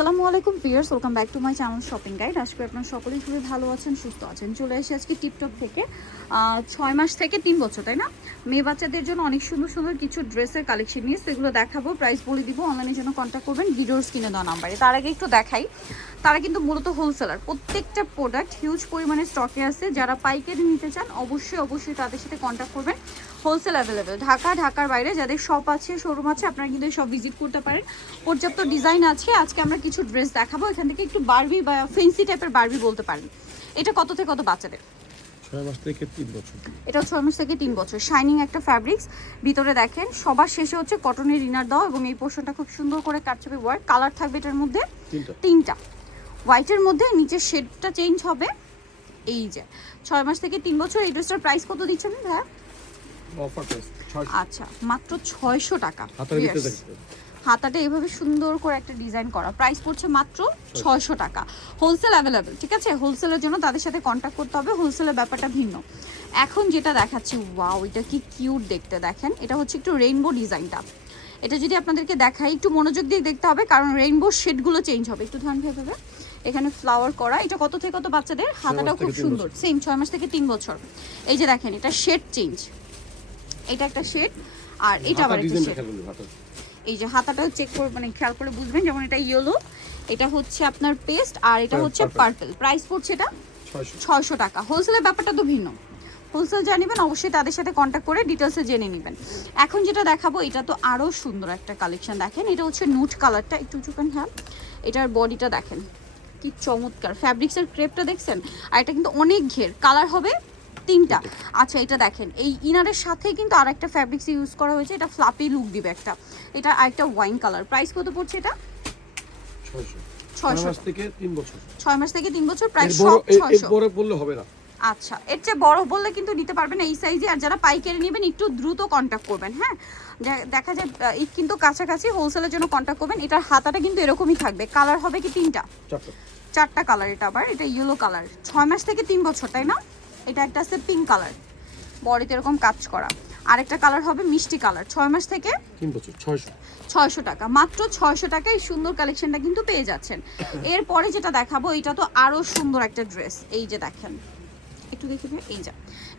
আসসালামু আলাইকুম viewers, welcome back to my channel shopping guide. আশা করি আপনারা সকলেই খুবই ভালো আছেন, সুস্থ আছেন। চলে এসে আজকে টিপটপ থেকে 6 মাস থেকে 3 বছর, তাই না, মেয়ে বাচ্চাদের জন্য অনেক সুন্দর সুন্দর কিছু ড্রেসের কালেকশন নিয়ে এগুলো দেখাবো, প্রাইস বলে দিব। অনলাইনের জন্য কন্ট্যাক্ট করবেন ভিডিওর স্ক্রিনে দেওয়া নাম্বারে। তার আগে একটু দেখাই, তারা কিন্তু মূলত হোলসেলার, প্রত্যেকটা প্রোডাক্ট হিউজ পরিমাণে স্টকে আছে। যারা পাইকারি নিতে চান অবশ্যই তাদের সাথে কন্ট্যাক্ট করবেন। হোলসেল অ্যাভেলেবেল, ঢাকার বাইরে যাদের শপ আছে, শোরুম আছে, আপনারা কিন্তু সব ভিজিট করতে পারেন। পর্যাপ্ত ডিজাইন আছে। আজকে আমরা কিছু ড্রেস দেখাবো। এখান থেকে একটু বারবি বা ফেন্সি টাইপের বারবি বলতে পারেন। এটা কত থেকে কত বাচ্চাদের? 6 মাস থেকে 3 বছর। এটা 6 মাস থেকে 3 বছর। শাইনিং একটা ফ্যাব্রিক্স, ভিতরে দেখেন সবার শেষে হচ্ছে কটনের ইনার দাও এবং এই পোর্শনটা খুব সুন্দর করে কাটছবি ওয়ার্ক। কালার থাকবে এটার মধ্যে তিনটা। হোয়াইটের মধ্যে নিচের শেডটা চেঞ্জ হবে। এই যে 6 মাস থেকে 3 বছর। এই ড্রেসটার প্রাইস কত দিচ্ছেন ভাইয়া? Offer price 600। আচ্ছা, মাত্র 600 টাকা। হাতার ভিতরে দেখতে হাতাটা এভাবে সুন্দর করে একটা ডিজাইন করা, প্রাইস পড়ছে মাত্র 600 টাকা। হোলসেল অ্যাভেলেবেল, ঠিক আছে? হোলসেলের জন্য তাদের সাথে কন্ট্যাক্ট করতে হবে, হোলসেলের ব্যাপারটা ভিন্ন। এখন যেটা দেখাচ্ছি, ওয়াও, এটা কি কিউট দেখতে। দেখেন, এটা হচ্ছে একটু রেইনবো ডিজাইনটা। এটা যদি আপনাদেরকে দেখাই, একটু মনোযোগ দিয়ে দেখতে হবে, কারণ রেইনবো শেডগুলো চেঞ্জ হবে। একটু ধ্যান ভেবে এখানে ফ্লাওয়ার করা। এটা কত থেকে কত বাচ্চাদের? হাতাটাও খুব সুন্দর, সেম 6 মাস থেকে 3 বছর। এই যে দেখেন, এটা শেড চেঞ্জ, এটা একটা শেড, আর এটা আবার একটা শেড। এই যে হাতাটাও চেক করে, মানে খেয়াল করে বুঝবেন। যেমন এটা ইয়েলো, এটা হচ্ছে আপনার পেস্ট, আর এটা হচ্ছে পার্পল। প্রাইস পড়ছে এটা 600 টাকা। হোলসেলের ব্যাপারটা তো ভিন্ন। হোলসেল জানিবেন অবশ্যই তাদের সাথে কন্ট্যাক্ট করে ডিটেলসে জেনে নেবেন। এখন যেটা দেখাবো, এটা তো আরও সুন্দর একটা কালেকশন। দেখেন, এটা হচ্ছে নুট কালারটা, একটু চুকান। হ্যাঁ, এটার বডিটা দেখেন কি চমৎকার, ফ্যাব্রিক্সের ক্রেপটা দেখছেন। আর এটা কিন্তু অনেক ঘের, কালার হবে 3টা। আচ্ছা, এটা দেখেন, এই ইনারের সাথে কিন্তু আর একটা ফ্যাব্রিক্স ইউজ করা হয়েছে। এটা ফ্লাপি লুক দিবে একটা। এটা আরেকটা ওয়াইন কালার। প্রাইস কত পড়ছে এটা? 600 মাস থেকে 3 বছর। 6 মাস থেকে 3 বছর, প্রাইস সব 600। বড় বললে হবে না। আচ্ছা, এর চেয়ে বড় বললে কিন্তু নিতে পারবেন এই সাইজে। আর যারা পাইকারি নেবেন একটু দ্রুত কন্ট্যাক্ট করবেন। হ্যাঁ, দেখা যায় ঈদ কিন্তু কাছাকাছি, হোলসেলের জন্য কন্ট্যাক্ট করবেন। এটার হাতাটা কিন্তু এরকমই থাকবে। কালার হবে কি 3টা? 4টা কালার। এটা আবার এটা ইয়েলো কালার। 6 মাস থেকে 3 বছর, তাই না? এটা একটা আছে পিঙ্ক কালার, বডিতে এরকম কাজ করা। আরেকটা কালার হবে মিষ্টি কালার। 6 মাস থেকে 3 বছর। 600 টাকা, মাত্র 600 টাকায় এই সুন্দর কালেকশনটা কিন্তু পেয়ে যাচ্ছেন। এরপরে যেটা দেখাবো, এটা তো আরো সুন্দর একটা ড্রেস। এই যে দেখেন, একটু দেখে, এই যে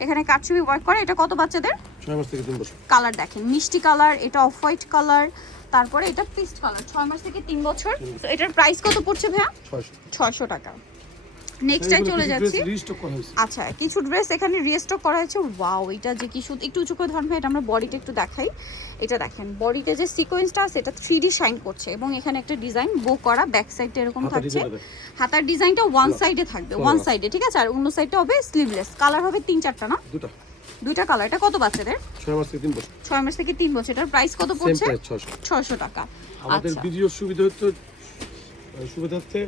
এখানে কাটছবি ওয়ার্ক করে। এটা কত বাচ্চাদের? 6 মাস থেকে 3 বছর। কালার দেখেন, মিষ্টি কালার, এটা অফ হোয়াইট কালার, তারপরে এটা পিস্ট কালার। 6 মাস থেকে 3 বছর। তো এটার প্রাইস কত পড়ছে ভাইয়া? 600 টাকা। নেক্সটটাই চলে যাচ্ছি। আচ্ছা, কিছু ড্রেস এখানে রিস্টক করা হয়েছে। ওয়াও, এটা যে কি শুধু একটু উঁচু করে ধরুন ভাই, এটা আমরা বডিটা একটু দেখাই। এটা দেখেন, বডিতে যে সিকোয়েন্সটা আছে এটা 3D শাইন করছে এবং এখানে একটা ডিজাইন বো করা, ব্যাক সাইডটা এরকম থাকছে। হাতার ডিজাইনটা ওয়ান সাইডে থাকবে, ওয়ান সাইডে, ঠিক আছে? আর অন্য সাইডটা হবে স্লিভলেস। কালার হবে 3-4টা, না? দুইটা কালার। এটা কত বাচ্চাদের? 6 মাস থেকে 3 বছর। 6 মাস থেকে 3 বছর। এটার প্রাইস কত পড়ছে? 600 টাকা। আমাদের ভিডিও সুবিধা হচ্ছে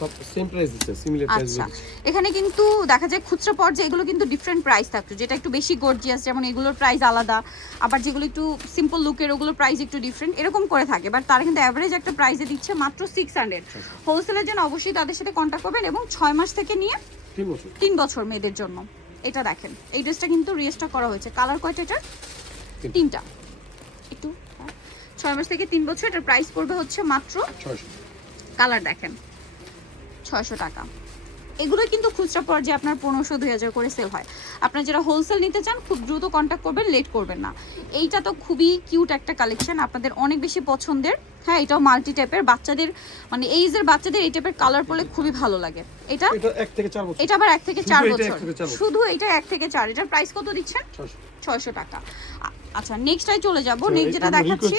সব সেম প্রাইস দিচ্ছে, সিমিলার প্রাইস আচ্ছা, দিচ্ছে। এখানে কিন্তু দেখা যায় খুচরা পর্যায়ে এগুলো কিন্তু ডিফারেন্ট প্রাইস থাকতো। যেটা একটু বেশি গর্জিয়াস, যেমন এগুলোর প্রাইস আলাদা। আবার যেগুলো একটু সিম্পল লুকের, ওগুলোর প্রাইস একটু ডিফারেন্ট, এরকম করে থাকে। বাট তারা কিন্তু অ্যাভারেজ একটা প্রাইসে দিচ্ছে মাত্র 600। হোলসেলের জন্য অবশ্যই তাদের সাথে কন্ট্যাক্ট করবেন। এবং 6 মাস থেকে নিয়ে 3 বছর মেয়েদের জন্য। এটা দেখেন, এই ড্রেসটা কিন্তু রিস্টক করা হয়েছে। কালার কয়টা এটার? 3টা। একটু 6 মাস থেকে 3 বছর। এটার প্রাইস পড়বে হচ্ছে মাত্র 600। কালার দেখেন 600 টাকা। এগুলো কিন্তু খুচরা পর্যায়ে আপনার 1500-2000 করে সেল হয়। আপনারা যারা হোলসেল নিতে চান খুব দ্রুত কন্ট্যাক্ট করবেন, লেট করবেন না। এইটা তো খুবই কিউট একটা কালেকশন, আপনাদের অনেক বেশি পছন্দের। হ্যাঁ, এটাও মাল্টি টাইপের, বাচ্চাদের মানে এইজের বাচ্চাদের এই টাইপের কালার পরলে খুবই ভালো লাগে। এটা 1 থেকে 4 বছর। এটা আবার 1 থেকে 4 বছর। শুধু এটা 1 থেকে 4। এটার প্রাইস কত দিচ্ছেন? 600 টাকা। আচ্ছা, নেক্সটটাই চলে যাব। নেক্সট যেটা দেখাচ্ছি,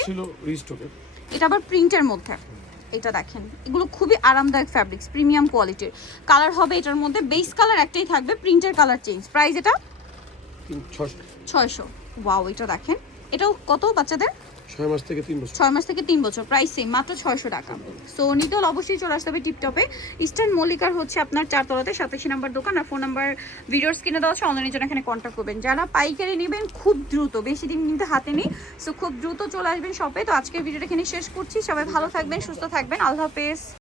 এটা আবার প্রিন্টের মধ্যে। এটা দেখেন, এগুলো খুবই আরামদায়ক ফ্যাব্রিক্স, প্রিমিয়াম কোয়ালিটির। কালার হবে এটার মধ্যে বেস কালার একটাই থাকবে, প্রিন্টের কালার চেঞ্জ। প্রাইস এটা 600। ওয়াও, এটা দেখেন, এটাও কত বাচ্চাদের? 6 মাস থেকে 3 বছর। 6 মাস থেকে 3 বছর। প্রাইস সেম, মাত্র 600 টাকা। সো নিতে হলে অবশ্যই চলে আসতে হবে টিপটপে। ইস্টার্ন মল্লিকার হচ্ছে আপনার 4 তলাতে 87 নাম্বার দোকান। আর ফোন নাম্বার ভিডিওর স্ক্রিনে দেওয়া আছে, অনলাইনের জন্য এখানে কন্ট্যাক্ট করবেন। যারা পাইকারি নেবেন খুব দ্রুত, বেশি দিন কিন্তু হাতে নেই, সো খুব দ্রুত চলে আসবেন শপে। তো আজকের ভিডিওটা এখানে শেষ করছি। সবাই ভালো থাকবেন, সুস্থ থাকবেন। আল্লাহ হাফেজ।